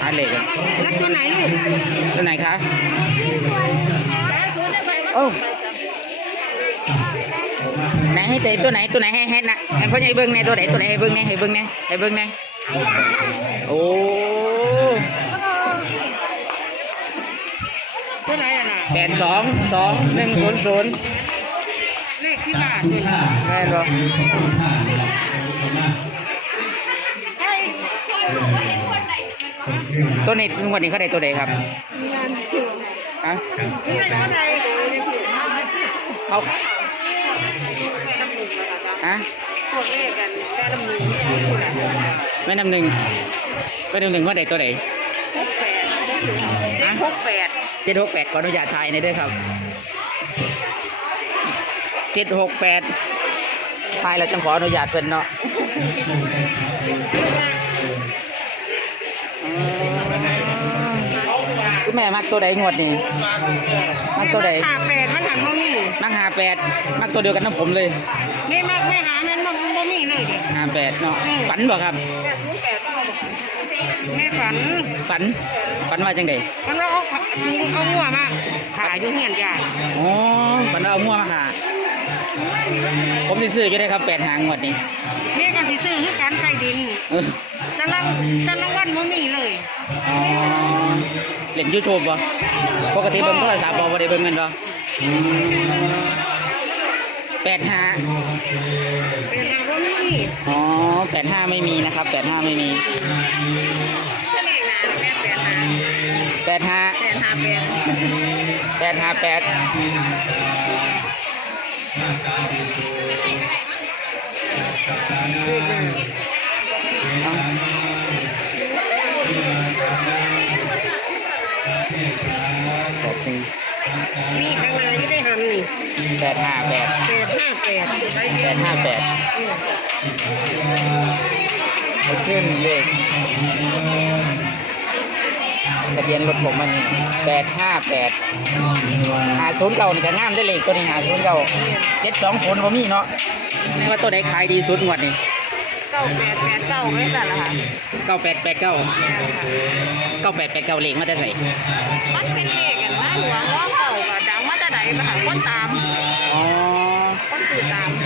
หาเหล็กอะแล้วตัวไหนลูก ตัวไหนคะโอ้ไหนให้เตะตัวไหนตัวไหนให้ให้นะให้พ่อใหญ่เบิ้งในตัวไหนตัวไหนให้เบิ้งในให้เบิ้งในให้เบิ้งในโอ้ตัวไหนอะน่ะแปดสองสองหนึ่งศูนย์ศูนย์เลขที่บ้านด้วยแม่นบ่ ตัวนี้งวดนี้เขาได้ตัวไหนครับฮะนี่ไงตัวไหนเขาฮะพวกเลขกันแค่ลำมือนี่เอาตัวไหนแม่น้ำหนึ่งแม่น้ำหนึ่งเขาได้ตัวไหนหกแปดเจ็ดหกแปดเจ็ดหกแปดขออนุญาตถ่ายในอยเด้วยครับเจ็ดหกแปดถ่ายแล้วจังขออนุญาตเพิ่นเนาะ คุณแม่มักตัวใดงวดนี้มักตัวใดขาแปดมันหันบ่มีมักหาแปดมักตัวเดียวกันน้ำผมเลยไม่มากไม่หาแม่นบ่บ่มีเลยดิหาแปดเนาะฝันบ่ครับแม่ฝันฝันฝันว่าจังไดมันว่าเอาเอางัวมาขายอยู่เฮียนยายอ๋อฝันว่าเอางัวมาหาผมสิซื้ออยู่ได้ครับแปดหางวดนี้นี่ก็สิซื้อคือการใต้ดินเออแต่ละแต่ละวันบ่มีเลยอ๋อ เล่นยูทูบบ่ปกติเบิ่งโทรศัพท์บ่บ่ได้เบิ่งแม่นบ่แปดห้าเป็นแล้วบ่มีอ๋อแปดห้าไม่มีนะครับแปดห้าไม่มีแปดห้าแปดห้าแปด แปดห้าแปดแปดสี่มีข้างในอยู่ได้หันนี่แปดห้าแปดแปดห้าแปดแปดห้าแปดขึ้นเลขทะเบียนรถผมมันแปดห้าแปดหาศูนย์เก่านี่ก็งามได้เลขตัวนี้หาศูนย์เก่าเจ็ดสองศูนย์ผมมีเนาะนี่ว่าตัวไหนขายดีสุดงวดนี่ ก้าแปดแปดเก้าไม่แต่นละค่ะเก้าแปดแปดเก้าเก้าแปดแปดเก้าเลขมาจากไหนมันเป็นเลขกันนะหลวงว่าเก่ากับดังมาแต่ไหนมาหาคนตามอ๋อ คนตื่นตามอ